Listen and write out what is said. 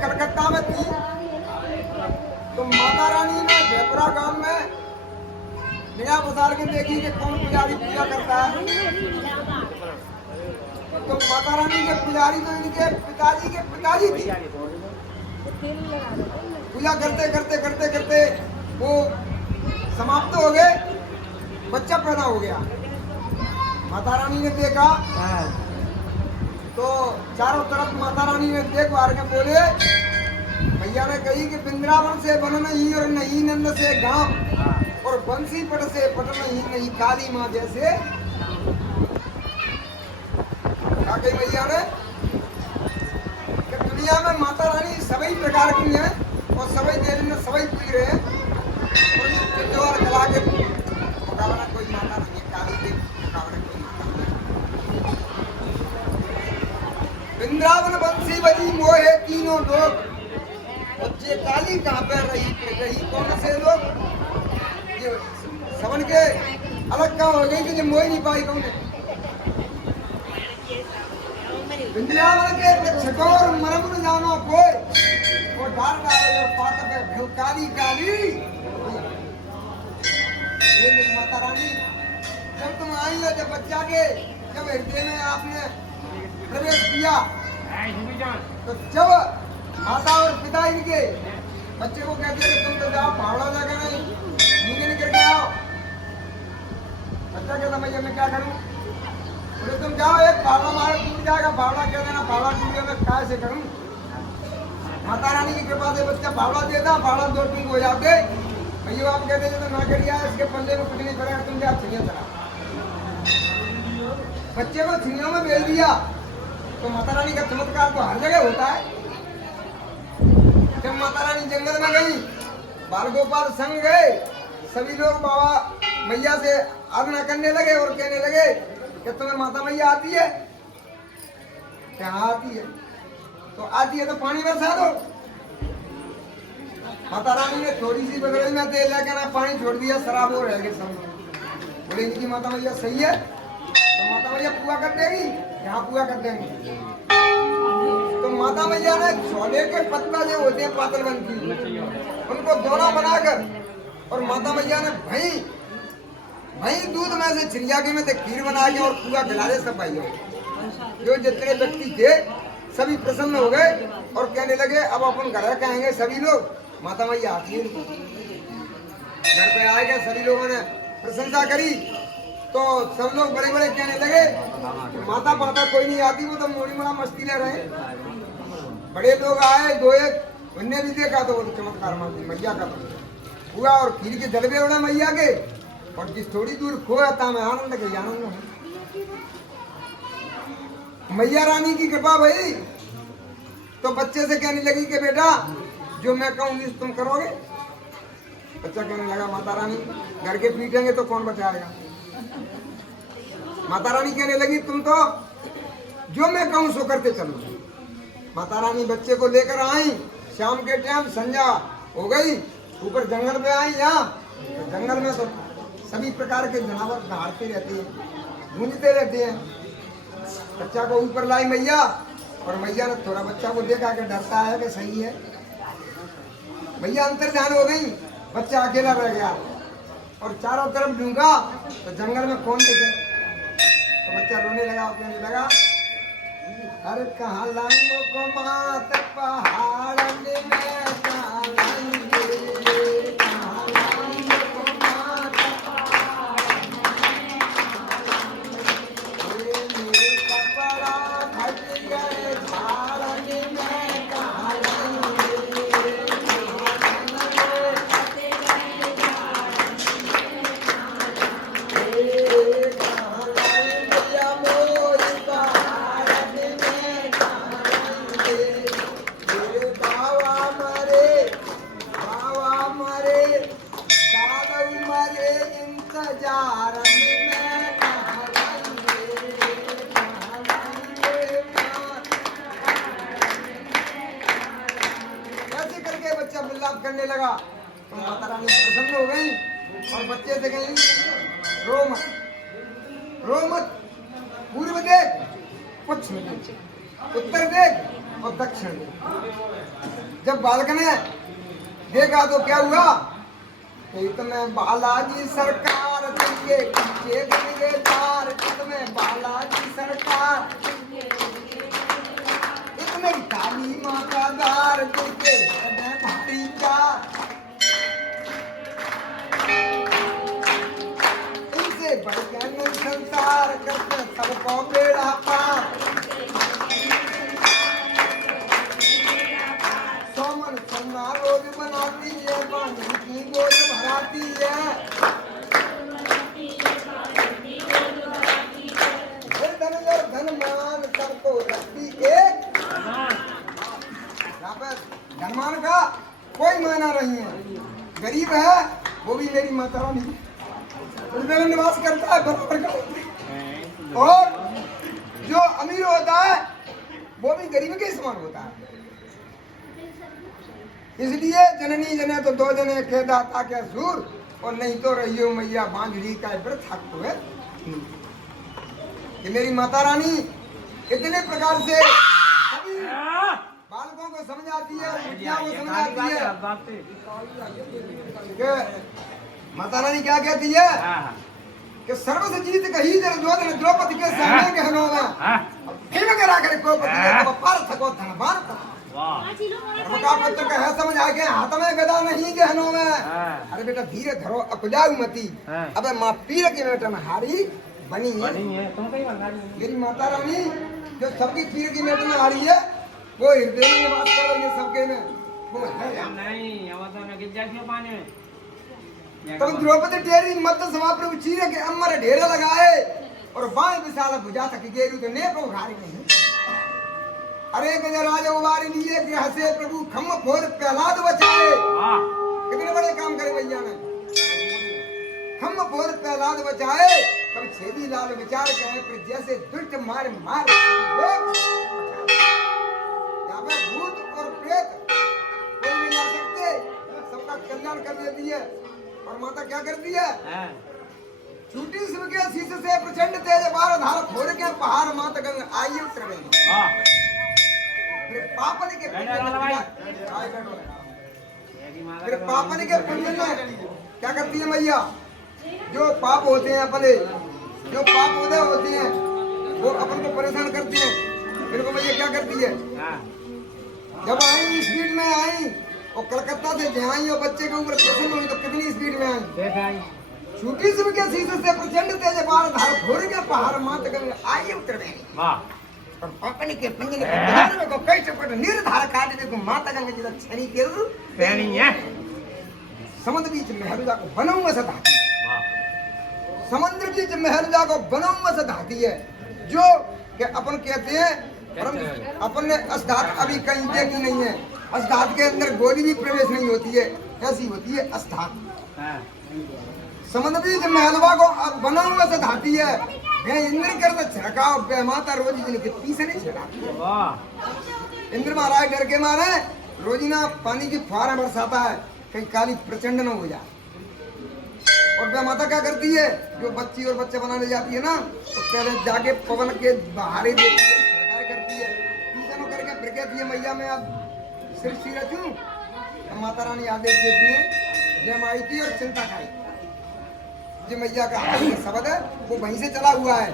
कलकत्ता में थी तो माता रानी ने बेपरा गांव में निगाह पसार के देखी कि कौन पुजारी पूजा करता है। तो माता रानी के पुजारी तो इनके पिताजी के पिताजी थे। पूजा करते करते करते करते वो समाप्त हो गए, बच्चा पैदा हो गया। माता रानी ने देखा तो चारों तरफ माता रानी ने देख मार के बोले, भैया ने कही कि वृंदावन से बन नहीं और नहीं नंद से गांव और बंसी पट से पट नहीं काली माँ जैसे। क्या कही भैया ने कि दुनिया में माता रानी सभी प्रकार की है और सभी देवी में सभी पूज रहे हैं और कला के मुकाबला कोई माता नहीं है, काली के मुकाबला कोई माता नहीं। वृंदावन बंसी बजी मोहे तीनों लोग और ये काली कहाँ पे रही कौन से लोग ये समझ के अलग कहाँ हो गई कि मोह नहीं पाई कौन। वृंदावन के छठोर मरम न जानो कोई वो डाल डाले पात पे काली काली। ये माता रानी जब तुम आई हो, जब बच्चा के जब हृदय में आपने प्रवेश किया तो जब माता और पिता इनके बच्चे को कहते हैं तुम तो जाओ फावड़ा लगा नहीं नीचे निकल के आओ। बच्चा कहता भैया मैं क्या करूं? बोले तुम जाओ एक फावड़ा मारो टूट जाएगा, फावड़ा कह देना फावड़ा टूट गया मैं काय से करूं। माता रानी की कृपा से बच्चा फावड़ा देता, फावड़ा दो टूट हो जाते। भैया आप कहते तो ना करिए इसके पल्ले में कुछ नहीं करेगा, तुम क्या छिड़िया चला। बच्चे को छिड़ियों में भेज दिया तो माता रानी का चमत्कार तो हर जगह होता है। जब माता रानी जंगल में गई, बाल गोपाल संग गए, सभी लोग बाबा मैया से आराधना करने लगे और कहने लगे कि तुम्हें माता मैया आती है? क्या आती है? तो आती है तो पानी बरसा दो। माता रानी ने थोड़ी सी बगल में तेल लेकर ना पानी छोड़ दिया, शराब हो रह गए सब। बोले इनकी माता मैया सही है तो माता मैया पूजा कर देगी, यहाँ पूजा कर देंगे। तो माता मैया ने छोले के पत्ता जो होते हैं पातल बन की उनको दोना बनाकर और माता मैया ने भई दूध में से चिड़िया के में से खीर बना के और पूजा खिला दे सब भाइयों। जो जितने व्यक्ति थे सभी प्रसन्न हो गए और कहने लगे अब अपन घर कहेंगे सभी लोग माता मैया आती है। घर पे आए गए सभी लोगों ने प्रशंसा करी तो सब लोग बड़े बड़े कहने लगे माता माता कोई नहीं आती, वो तो मोड़ी मोड़ा मस्ती ले रहे। बड़े लोग आए दो एक उनने भी देखा तो वो चमत्कार मैया का हुआ और खीर के जलवे उड़े मैया के और जिस थोड़ी दूर खोता में आनंद के आनंद है। मैया रानी की कृपा भाई तो बच्चे से कहने लगी कि बेटा जो मैं कहूंगी तुम करोगे। बच्चा कहने लगा माता रानी घर के पीटेंगे तो कौन बचाएगा। माता रानी कहने लगी तुम तो जो मैं कहूं सो करते चलो। माता रानी बच्चे को लेकर आई, शाम के टाइम संध्या हो गई, ऊपर जंगल में आई। यहाँ तो जंगल में तो सभी प्रकार के जानवर दहाड़ते रहते हैं, गूंजते रहते हैं। बच्चा को ऊपर लाई मैया और मैया ने थोड़ा बच्चा को देखा कि डरता है कि सही है। मैया अंतर ध्यान हो गई, बच्चा अकेला रह गया और चारों तरफ ढूंढा तो जंगल में कौन दिखे। तो बच्चा रोने लगा, कहने लगा अरे कहाँ लाइनों को मात पहाड़ में कहाँ लाएंगे, कहाँ लाइनों को मात मेरे कपड़ा फट गए झाड़ में कहाँ लाएंगे, कहाँ लाएंगे या मोर करने लगा तो माता रानी प्रसन्न हो गई और बच्चे से कहीं रो मत, रो मत, पूर्व देख पश्चिम देख। उत्तर देख और दक्षिण देख। जब बालक ने देखा तो क्या हुआ, में बालाजी सरकार जिनके पीछे बन गए तार, में बालाजी सरकार इतने काली माता दार जिनके भारी चार, इनसे बढ़कर नहीं संसार करते सबको बेड़ा पार। सोमन सन्ना रोज बनाती है, पानी की गोद भराती है, धन और धनमान सबको रखती एक। यहाँ पर धनमान का कोई मायना नहीं है, गरीब है वो भी मेरी माता रानी हृदय में निवास करता है बराबर का, और जो अमीर होता है वो भी गरीब के समान होता है। इसलिए जननी जने तो दो जने के दाता के सूर, और नहीं तो रहियो मैया बांझड़ी का व्रत हक है। कि मेरी माता रानी इतने प्रकार से सभी बालकों को समझाती है, बुढ़िया को समझाती है। माता रानी क्या कहती है कि सर्वस जीत कही जर द्रौपदी के सामने गहनों में फिर में करा करे को पति को पार थको धनवान था। का पुत्र कह समझ आ गया हाथ में गदा नहीं गहनों में। अरे बेटा धीरे धरो अकुजाऊ मती, अबे माँ पीर की बेटा में हारी बनी है। मेरी माता रानी जो सबकी पीर की बेटा में हारी है वो हृदय में निवास कर रही है सबके में, वो है नहीं तब द्रौपदी टेरी मत समाप्त चीरे के अमर ढेरे लगाए और बाएं विशाल भुजा तक गेरू तो ने को घारी नहीं। अरे गज राजा उबारी लिए ग्रह से प्रभु खम फोर प्रहलाद बचाए। कितने बड़े काम करे भैया ने, खम फोर प्रहलाद बचाए, कभी छेदी लाल विचार कहे फिर जैसे दुष्ट मार मार। यहाँ पे भूत और प्रेत कोई नहीं आ सकते, सबका कल्याण कर देती है। और माता क्या करती है, छूटी शिव के शीश से प्रचंड तेज बार धार खोर के पहाड़ माता गंग आई उतर गई। पापन के फिर पापन के पुण्य में क्या करती है मैया, जो पाप होते हैं अपने, जो पाप उदय होते हैं वो अपन को परेशान करते हैं। फिर वो मैया क्या करती है, जब आई स्पीड में आई और कलकत्ता से आई और बच्चे के ऊपर प्रसन्न हुई तो कितनी स्पीड में आई। छूटी शिव के शीश से प्रचंड तेज बार धार खोर के पहाड़ मात गंग आई उतर गई। और पापनी के पंजन के बिहार को कैसे पट निर्धार काट दे को माता गंगा जी दा छनी के रहनी है। समुद्र बीच महरुदा को बनऊंगा से धाती, समुद्र बीच महरुदा को बनऊंगा से धाती है। जो कि अपन कहते हैं अपन ने अस्धात अभी कहीं देखी नहीं है, अस्धात के अंदर गोली भी प्रवेश नहीं होती है, ऐसी होती है अस्धात। समुद्र बीच महरुदा को बनऊंगा से धाती है। इंद्र कर तो छिड़काओ बे माता रोजी जी के पीछे नहीं छिड़का। इंद्र महाराज डर के मारे रोजीना पानी की फुहारा बरसाता है कहीं काली प्रचंड न हो जाए। और बे माता क्या करती है, जो बच्ची और बच्चा बनाने जाती है ना तो पहले जाके पवन के बाहर ही देती है, छिड़काई करती है, पीछे न करके फिर कहती है मैया मैं अब सिर सी रचूं। तो माता रानी आदेश देती है जय माई की और चिंता खाई। जो मैया का शब्द है वो वहीं से चला हुआ है।